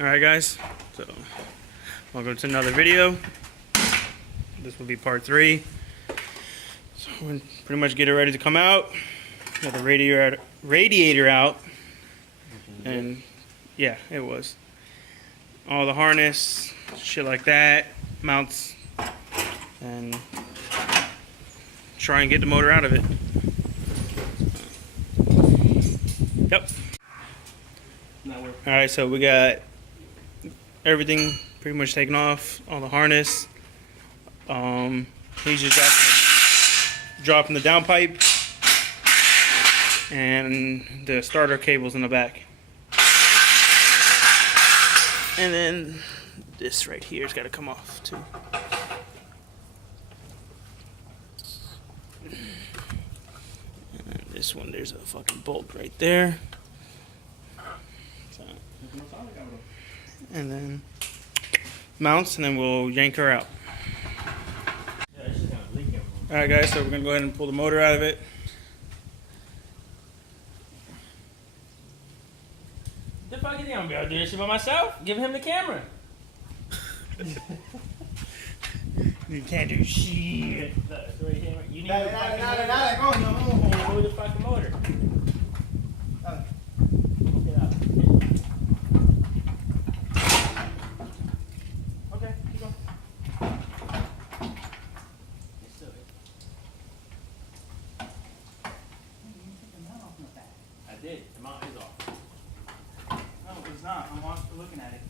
Alright guys, so welcome to another video. This will be part 3. So we're pretty much getting ready to come out. Got the radiator out. And yeah, it was. All the harness, shit like that, mounts, and try and get the motor out of it. Yep. Alright, so we got everything pretty much taken off, all the harness. He's just dropping the downpipe and the starter cables in the back. And then this right here has got to come off too. And this one, there's a fucking bolt right there. So, and then mounts, and then we'll yank her out. Alright guys, so we're going to go ahead and pull the motor out of it. The fuck you think I'm gonna be able to do this shit by myself? Give him the camera. You can't do shit. You need to move the fucking motor. Get out. Okay, keep going. It's still here. I did. The mount is off. No, it's not. I'm looking at it.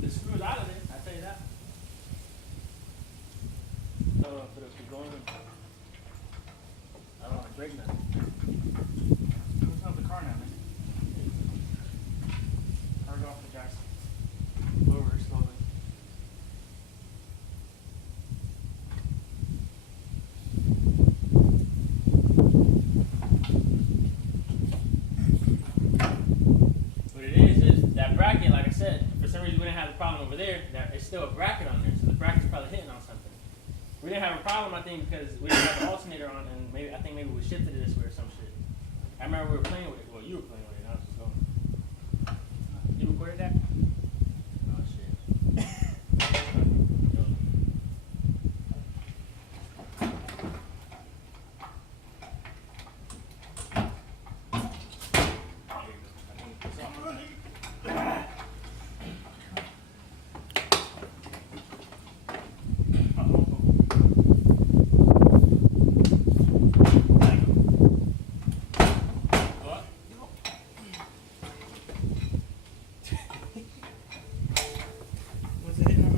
The screw's out of it, I tell you that. For the going, I don't want to break nothing. What's up with the car now, man? Car go off the gas. Over slowly. What it is that bracket, like I said, for some reason we didn't have the problem over there. It's still a bracket on there, so the bracket's probably hitting on something. We didn't have a problem, I think, because we didn't have an alternator on, and I think maybe we shifted it this way or some shit. I remember we were playing with it. Well, you were playing with it, and I was just going. You recorded that? Oh shit.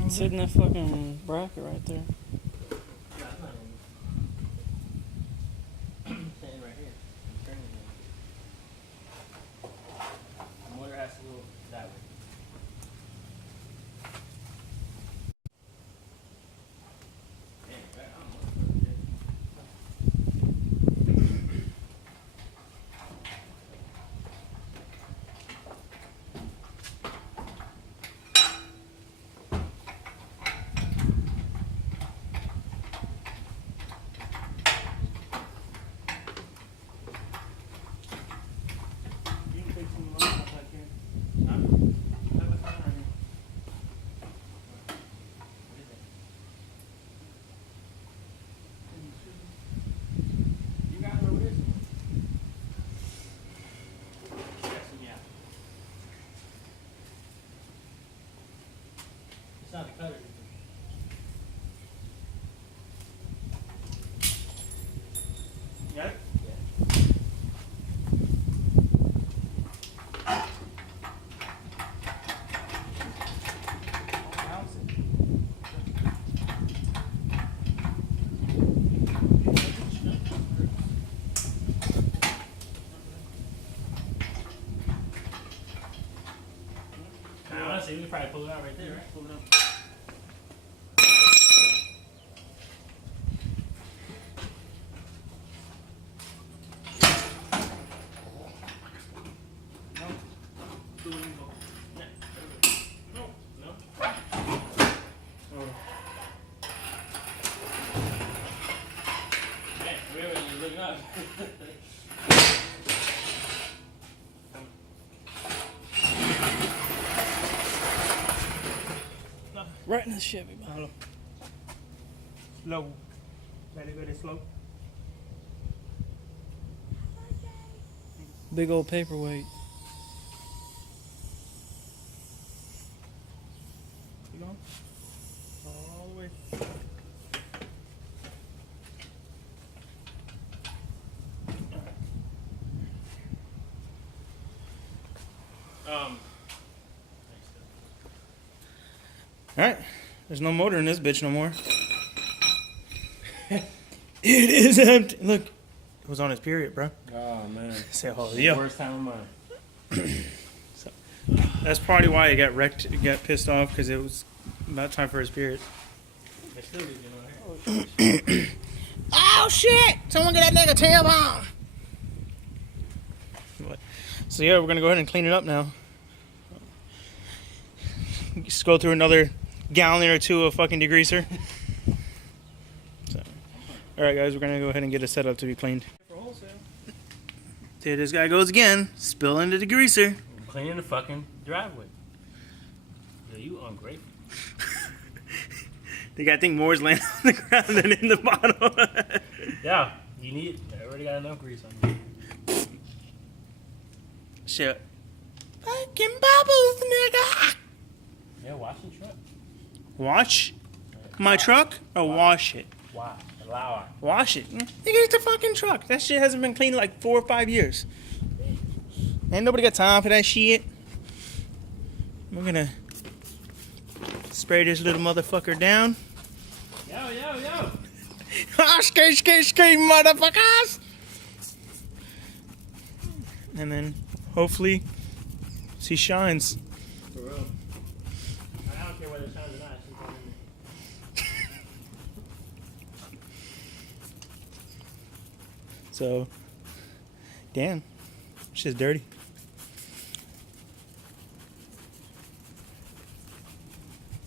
It's in that fucking bracket right there. Staying right here. I'm turning it. The motor has to go that way. It's not the cutter. You got it? Yeah. Honestly, we could probably pull it out right there, right? Pull it up. Right in the Chevy. Man. Slow. Very good, slow. Big old paperweight. Keep going. All the way. Alright. There's no motor in this bitch no more. It is empty. Look. It was on his period, bro. Oh man. Say, oh, yeah. Worst time of mine. So, that's probably why he got wrecked. He got pissed off because it was about time for his period. They still do, you know. Oh shit! Someone get that nigga tailbone. What? So yeah, we're gonna go ahead and clean it up now. Just go through another gallon or two of fucking degreaser. So, all right, guys, we're gonna go ahead and get it set up to be cleaned. There this guy goes again, spilling the degreaser. I'm cleaning the fucking driveway. Yeah, you ungrateful. I think more's laying on the ground than in the bottle. Yeah, you need. I already got enough grease on you. Shit. Fucking bubbles, nigga. Yeah, wash the truck. Wash my truck or wash it? Wash. Allow it. Wash it. Nigga, it's a fucking truck. That shit hasn't been cleaned in like 4 or 5 years. Ain't nobody got time for that shit. We're gonna spray this little motherfucker down. Yo. Ah, skate, motherfuckers! And then, hopefully, she shines. For real. I don't care whether it shines or not. She's going in there. So, damn, shit's dirty.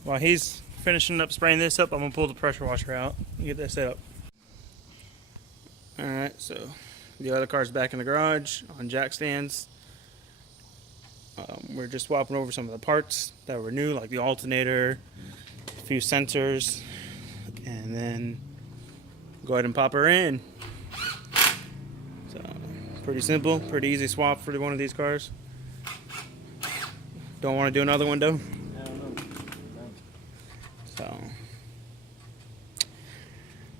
While he's finishing up spraying this up, I'm gonna pull the pressure washer out and get that set up. Alright, so the other car's back in the garage on jack stands. We're just swapping over some of the parts that were new, like the alternator, a few sensors, and then go ahead and pop her in. So, pretty simple, pretty easy swap for one of these cars. Don't want to do another one though. I don't know. So,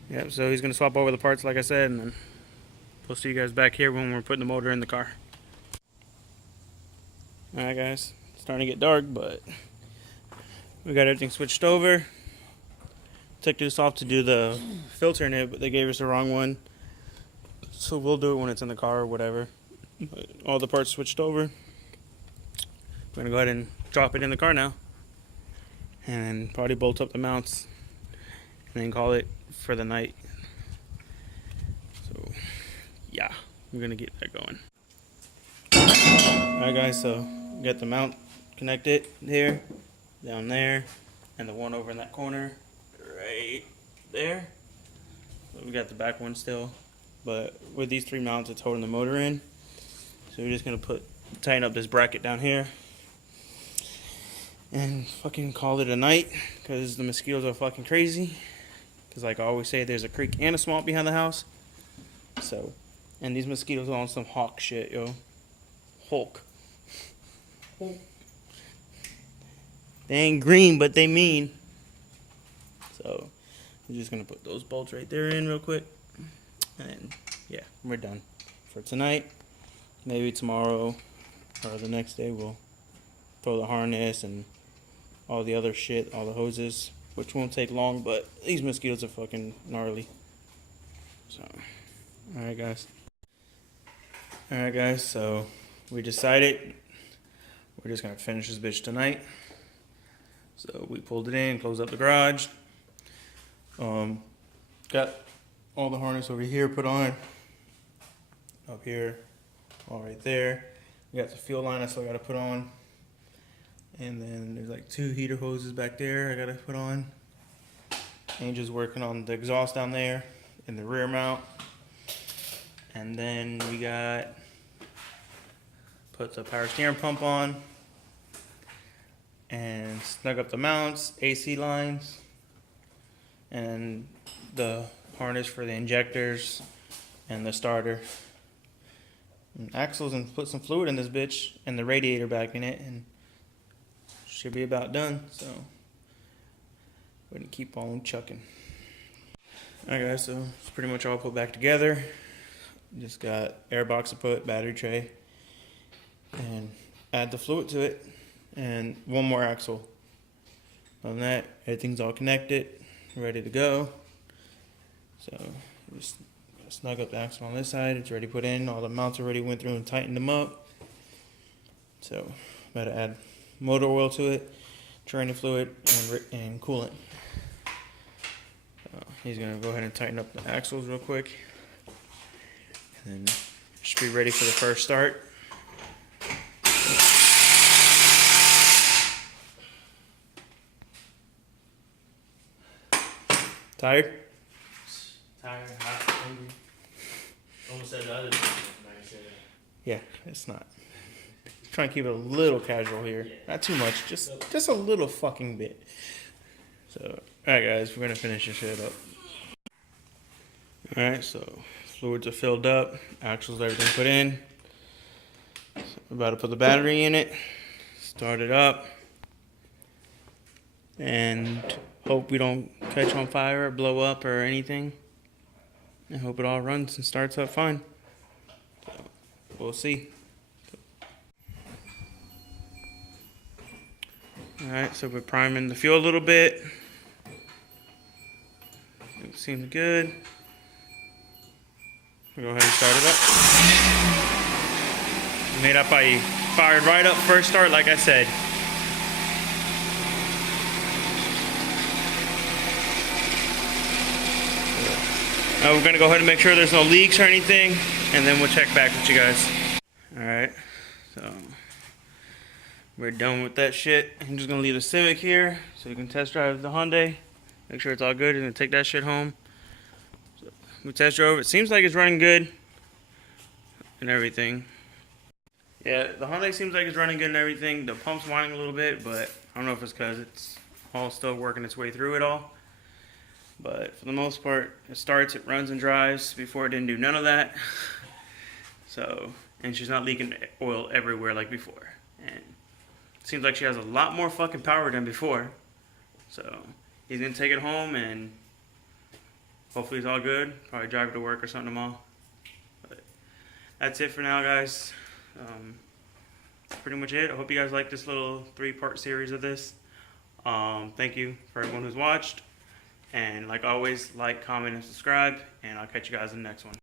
yeah, so he's going to swap over the parts like I said, and then we'll see you guys back here when we're putting the motor in the car. Alright guys, it's starting to get dark, but we got everything switched over. Took this off to do the filter in it, but they gave us the wrong one. So we'll do it when it's in the car or whatever. But all the parts switched over. We're going to go ahead and drop it in the car now. And probably bolt up the mounts and then call it for the night. So yeah, we're gonna get that going. Alright guys, so we got the mount connected here, down there, and the one over in that corner right there. So we got the back one still, but with these 3 mounts it's holding the motor in. So we're just gonna tighten up this bracket down here and fucking call it a night, because the mosquitoes are fucking crazy. Because like I always say, there's a creek and a swamp behind the house. So, and these mosquitoes are on some hawk shit, yo. Hulk. They ain't green, but they mean. So, we're just gonna put those bolts right there in real quick. And yeah, we're done for tonight. Maybe tomorrow or the next day we'll throw the harness and all the other shit, all the hoses, which won't take long, but these mosquitoes are fucking gnarly. So, alright guys, so we decided we're just gonna finish this bitch tonight. So we pulled it in, closed up the garage. Got all the harness over here put on. Up here, all right there. We got the fuel line I still gotta put on. And then there's like 2 heater hoses back there I gotta put on. Angel's working on the exhaust down there in the rear mount. And then we got put the power steering pump on. and snug up the mounts, AC lines, and the harness for the injectors and the starter. And axles, and put some fluid in this bitch and the radiator back in it, and should be about done. So we're gonna keep on chucking. Alright guys, so it's pretty much all put back together. Just got air box to put, battery tray, and add the fluid to it, and one more axle. Other than that, everything's all connected, ready to go. So just snug up the axle on this side. It's already put in. All the mounts already went through and tightened them up. So about to add motor oil to it, training fluid, and coolant. He's gonna go ahead and tighten up the axles real quick, and then should be ready for the first start. Tired? Tired, hot, hungry. Almost said the other thing, like I said. Yeah, it's not. Trying to keep it a little casual here. Yeah. Not too much, just a little fucking bit. So, alright guys, we're gonna finish this shit up. Alright, so fluids are filled up, axles, everything put in. So we're about to put the battery in it, start it up, and hope we don't catch on fire or blow up or anything. I hope it all runs and starts up fine. So, we'll see. Alright, so we're priming the fuel a little bit. It seems good. We'll go ahead and start it up. Made up, I fired right up first start, like I said. Now we're gonna go ahead and make sure there's no leaks or anything, and then we'll check back with you guys. Alright, so we're done with that shit. I'm just gonna leave the Civic here so you can test drive the Hyundai. Make sure it's all good, and then take that shit home. So we test drove it. Seems like it's running good and everything. Yeah, the Hyundai seems like it's running good and everything. The pump's whining a little bit, but I don't know if it's because it's all still working its way through it all. But for the most part, it starts, it runs and drives. Before it didn't do none of that. So, and she's not leaking oil everywhere like before. And it seems like she has a lot more fucking power than before. So he's gonna take it home, and hopefully it's all good. Probably drive it to work or something tomorrow. But that's it for now, guys. That's pretty much it. I hope you guys like this little 3-part series of this. Thank you for everyone who's watched. And like always, like, comment, and subscribe. And I'll catch you guys in the next one.